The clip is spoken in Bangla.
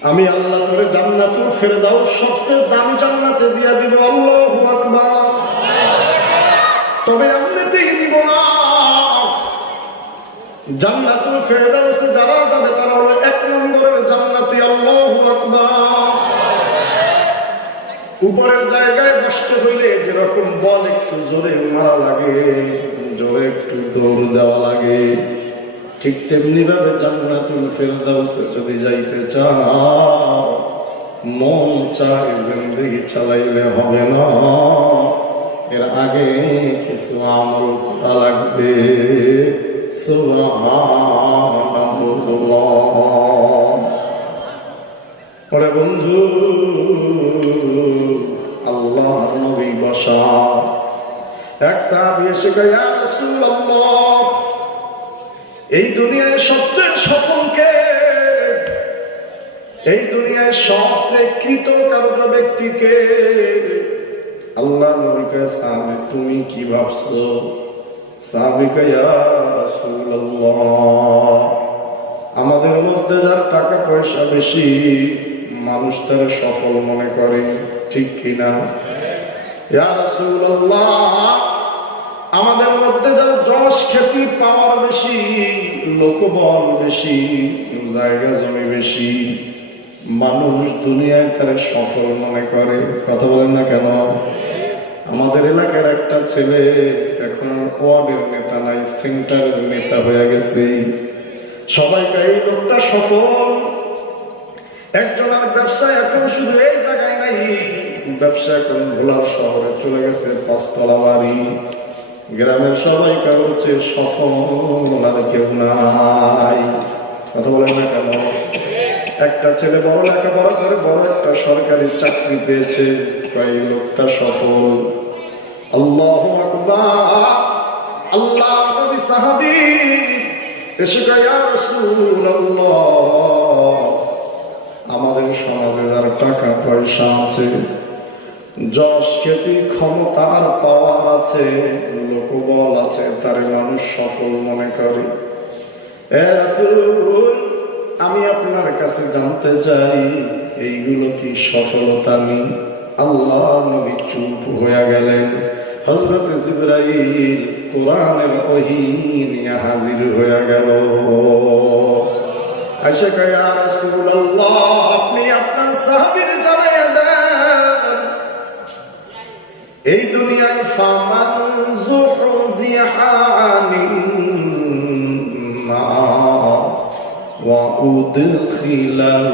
আমি আল্লাহ তোরে জান্নাতুল ফেরদাউস সবচেয়ে দামি জান্নাতে দিয়া দিব। আল্লাহু আকবার। তবে এমনিতেই দিব না, জান্নাতুল ফেরদাউসে যারা যাবে তারা হলো 1 নম্বরের জান্নাতি। আল্লাহু আকবার। উপরের জায়গায় বসতে হইলে যেরকম বল একটু জোরে মারা লাগে, জোরে একটু দৌড় দেওয়া লাগে, ঠিক তেমনি ভাবে জান্নাতুল ফেরদাউসে যদি যাইতে চাও, মন চায় জিন্দেগি চালাইলে হবে না, এর আগে কিছু আমল করা লাগবে। সুবহানাল্লাহ। ওরে বন্ধু, আল্লাহর নবী বসা, এক সাহাবী এসে কয়, ইয়া রাসূলুল্লাহ, এই দুনিয়ায় সবচেয়ে সফল কে? এই দুনিয়ায় সবচেয়ে কৃতকার্য ব্যক্তি কে? আল্লাহর নবী কয়, সাহাবী তুমি কি ভাবছো? সাহাবী কয়, ইয়া রাসূলুল্লাহ, আমাদের মধ্যে যার টাকা পয়সা বেশি মানুষ তারা সফল মনে করে, ঠিক কিনা? ইয়া রাসূলুল্লাহ, আমাদের মধ্যে যার যশ খ্যাতি পাওয়ার বেশি, লোকবল বেশি, জায়গা জমি বেশি, মানুষ দুনিয়ায় তারা সফল মনে করে। কথা বলেন না কেন? আমাদের এলাকার একটা ছেলে এখন ওয়ার্ডের নেতা নাই, সেন্টারের নেতা হয়ে গেছে। সবাইকে এই লোকটা সফল। একজনের ব্যবসা এখন শুধু এই জায়গায় নাই, ব্যবসা এখন ভোলার শহরে চলে গেছে, 5 তলা বাড়ি। গ্রামের সবাইকে হচ্ছে সফল আর কেউ নাই। কথা বলেন না কেন? একটা ছেলে বড় লেখাপড়া করে বড় একটা সরকারি চাকরি পেয়েছে, এই লোকটা সফল। আল্লাহু আকবার। আল্লাহ নবী সাহাবী এসে কয়, ইয়া রাসূলুল্লাহ, আমাদের সমাজে যার টাকা পয়সা আছে, যশ খ্যাতি ক্ষমতার পাওয়ার আছে, লোকবল আছে, তার মানুষ সফল মনে করে। এ রাসূল, আমি আপনার কাছে জানতে চাই এইগুলো কি সফলতা নেই? আল্লাহ নবী চুপ হয়ে গেলেন। হযরত জিবরাইল কোরআনের ওহী নিয়ে হাজির হয়ে গেল। আয়েশা কয়, ইয়া রাসূলুল্লাহ, আপনি আপনার সাহাবীর জানাইয়া দেন, এই দুনিয়ায় ফামান যুহজিহা আনিন নার ওয়া উদখিলাল